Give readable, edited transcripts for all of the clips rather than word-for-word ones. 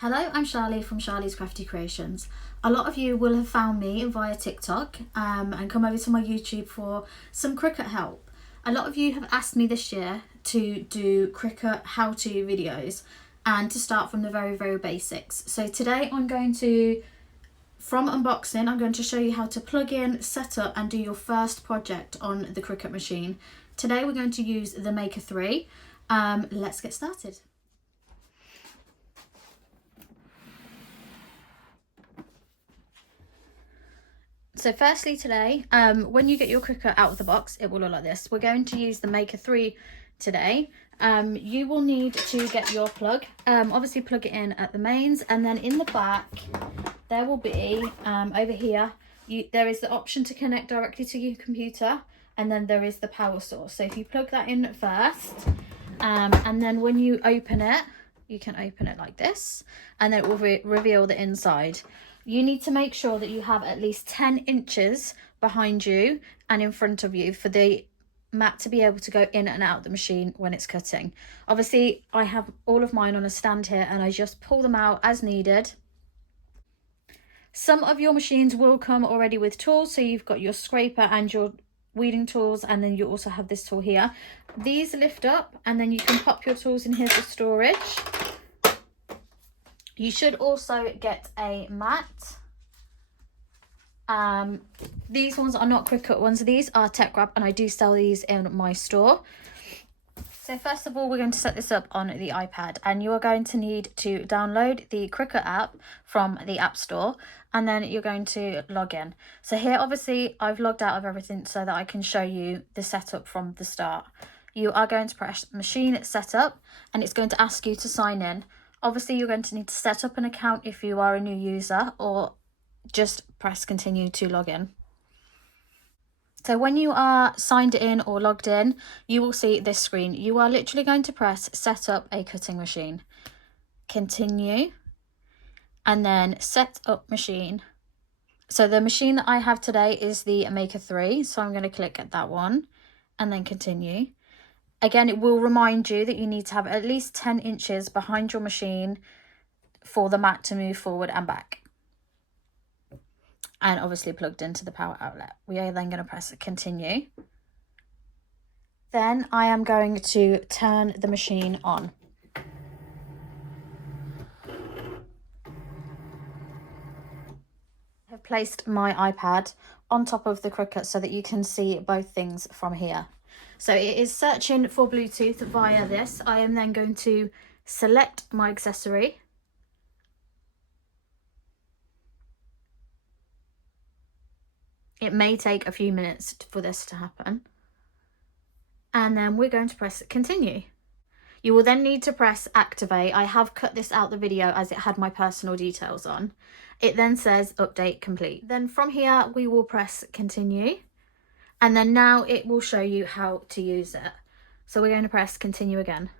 Hello, I'm Charly from Charly's Crafty Creations. A lot of you will have found me via TikTok and come over to my YouTube for some Cricut help. A lot of you have asked me this year to do Cricut how-to videos and to start from the very basics. So today from unboxing, I'm going to show you how to plug in, set up and do your first project on the Cricut machine. Today we're going to use the Maker 3. Let's get started. So firstly today, when you get your Cricut out of the box, it will look like this. We're going to use the Maker 3 today. You will need to get your plug, obviously plug it in at the mains, and then in the back there will be, over here, there is the option to connect directly to your computer, and then there is the power source. So if you plug that in first, and then when you open it, you can open it like this, and then it will reveal the inside. You need to make sure that you have at least 10 inches behind you and in front of you for the mat to be able to go in and out of the machine when it's cutting. Obviously, I have all of mine on a stand here and I just pull them out as needed. Some of your machines will come already with tools, so you've got your scraper and your weeding tools, and then you also have this tool here. These lift up and then you can pop your tools in here for storage. You should also get a mat. These ones are not Cricut ones, these are Tech Grab, and I do sell these in my store. So first of all, we're going to set this up on the iPad, and you are going to need to download the Cricut app from the App Store, and then you're going to log in. So here, obviously, I've logged out of everything so that I can show you the setup from the start. You are going to press Machine Setup, and it's going to ask you to sign in. Obviously, you're going to need to set up an account if you are a new user, or just press continue to log in. So when you are signed in or logged in, you will see this screen. You are literally going to press set up a cutting machine, continue, and then set up machine. So the machine that I have today is the Maker 3. So I'm going to click at that one and then continue. Again, it will remind you that you need to have at least 10 inches behind your machine for the mat to move forward and back. And obviously plugged into the power outlet. We are then going to press continue. Then I am going to turn the machine on. I have placed my iPad on top of the Cricut so that you can see both things from here. So it is searching for Bluetooth via this. I am then going to select my accessory. It may take a few minutes for this to happen. And then we're going to press continue. You will then need to press activate. I have cut this out the video as it had my personal details on. It then says update complete. Then from here we will press continue. And then now it will show you how to use it. So we're going to press continue again.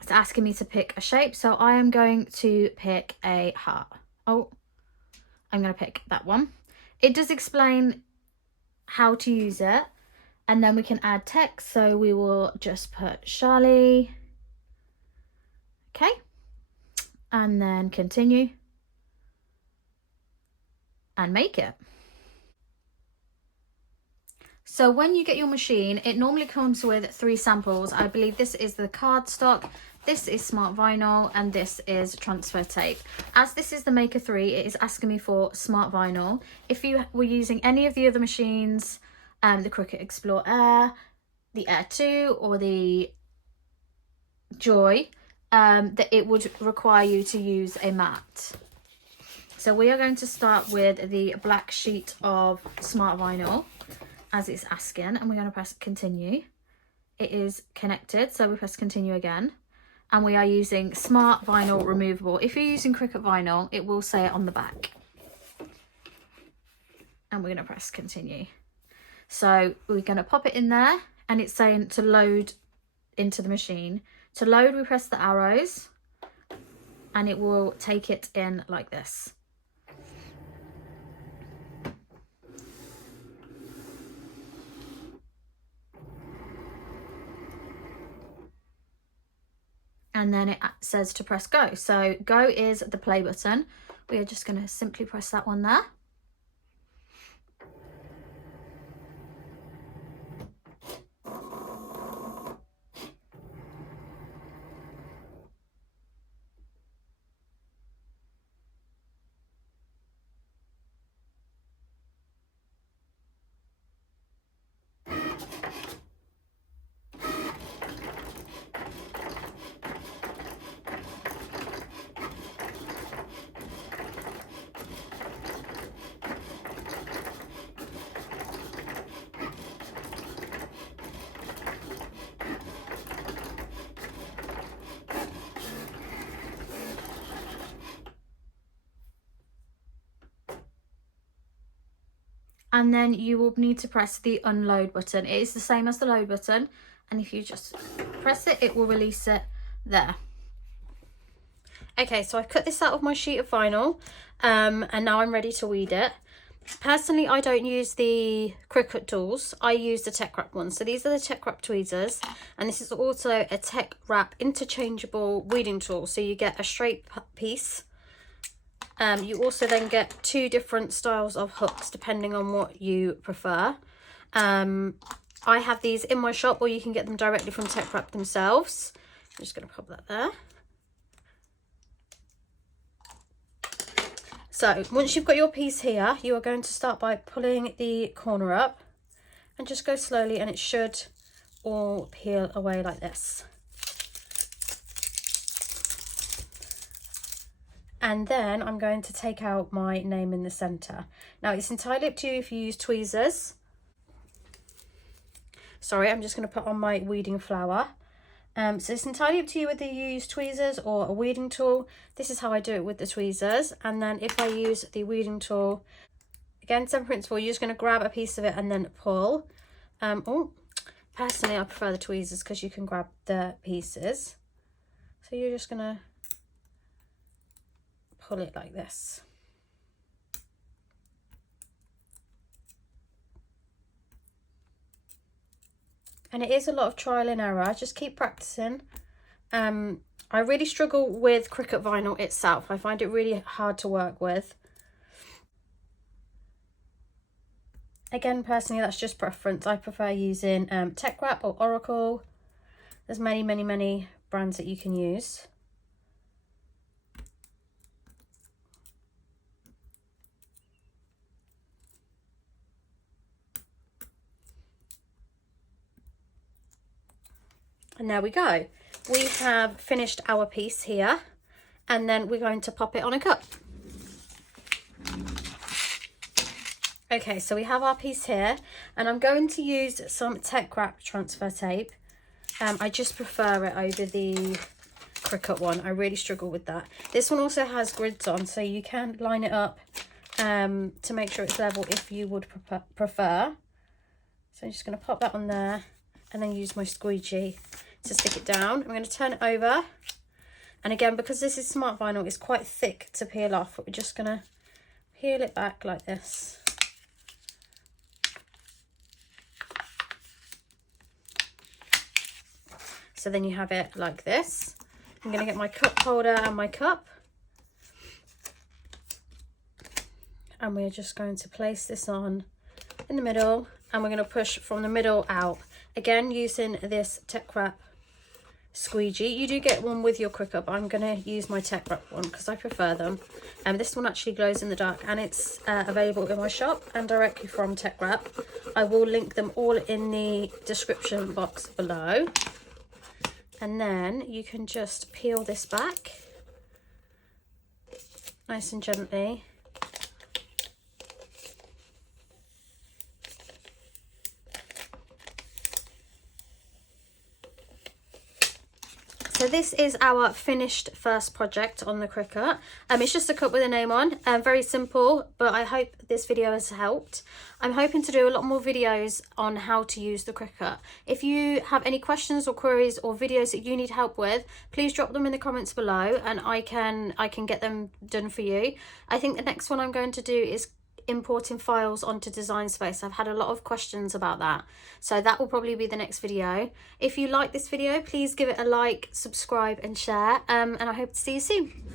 It's asking me to pick a shape, so I am going to pick a heart. Oh, I'm going to pick that one. It does explain how to use it, and then we can add text. So we will just put Charly. Okay, and then continue. And make it. So when you get your machine, it normally comes with 3 samples. I believe this is the cardstock, this is smart vinyl, and this is transfer tape. As this is the Maker 3, it is asking me for smart vinyl. If you were using any of the other machines, the Cricut Explore Air, the Air 2, or the Joy, that it would require you to use a mat. So we are going to start with the black sheet of smart vinyl as it's asking, and we're going to press continue. It is connected, so we press continue again. And we are using smart vinyl removable. If you're using Cricut vinyl, it will say it on the back. And we're going to press continue. So we're going to pop it in there, and it's saying to load into the machine. To load, we press the arrows, and it will take it in like this. and then it says to press go. So go is the play button. We are just going to simply press that one there. And then you will need to press the unload button. It is the same as the load button, and if you just press it, it will release it there. Okay, so I've cut this out of my sheet of vinyl, and now I'm ready to weed it. Personally, I don't use the Cricut tools. I use the Tech Wrap ones. So these are the Tech Wrap tweezers, and this is also a Tech Wrap interchangeable weeding tool. So you get a straight piece. You also then get 2 different styles of hooks depending on what you prefer. I have these in my shop, or you can get them directly from Tech Wrap themselves. I'm just going to pop that there. So once you've got your piece here, you are going to start by pulling the corner up and just go slowly, and it should all peel away like this. And then I'm going to take out my name in the center. Now it's entirely up to you if you use tweezers. Sorry, I'm just going to put on my weeding flour. So it's entirely up to you whether you use tweezers or a weeding tool. This is how I do it with the tweezers. And then if I use the weeding tool, again, same principle, you're just going to grab a piece of it and then pull. Personally, I prefer the tweezers because you can grab the pieces. So you're just going to pull it like this. And it is a lot of trial and error. Just keep practicing. I really struggle with Cricut vinyl itself. I find it really hard to work with. Again, personally, that's just preference. I prefer using Tech Wrap or Oracle. There's many brands that you can use. And there we go. We have finished our piece here, and then we're going to pop it on a cup. Okay, so we have our piece here, and I'm going to use some Tech Wrap transfer tape. I just prefer it over the Cricut one. I really struggle with that. This one also has grids on, so you can line it up to make sure it's level if you would prefer. So I'm just going to pop that on there, and then use my squeegee to stick it down. I'm going to turn it over, and again, because this is smart vinyl, it's quite thick to peel off, but we're just going to peel it back like this. So then you have it like this. I'm going to get my cup holder and my cup, and we're just going to place this on in the middle, and we're going to push from the middle out. Again, using this Tech Wrap squeegee. You do get one with your Cricut, but I'm going to use my Tech Wrap one because I prefer them. And this one actually glows in the dark, and it's available in my shop and directly from Tech Wrap. I will link them all in the description box below. And then you can just peel this back nice and gently. So this is our finished first project on the Cricut. It's just a cup with a name on, very simple, but I hope this video has helped. I'm hoping to do a lot more videos on how to use the Cricut. If you have any questions or queries or videos that you need help with, please drop them in the comments below, and I can get them done for you. I think the next one I'm going to do importing files onto Design Space. I've had a lot of questions about that, so that will probably be the next video. If you like this video, please give it a like, subscribe and share, and I hope to see you soon.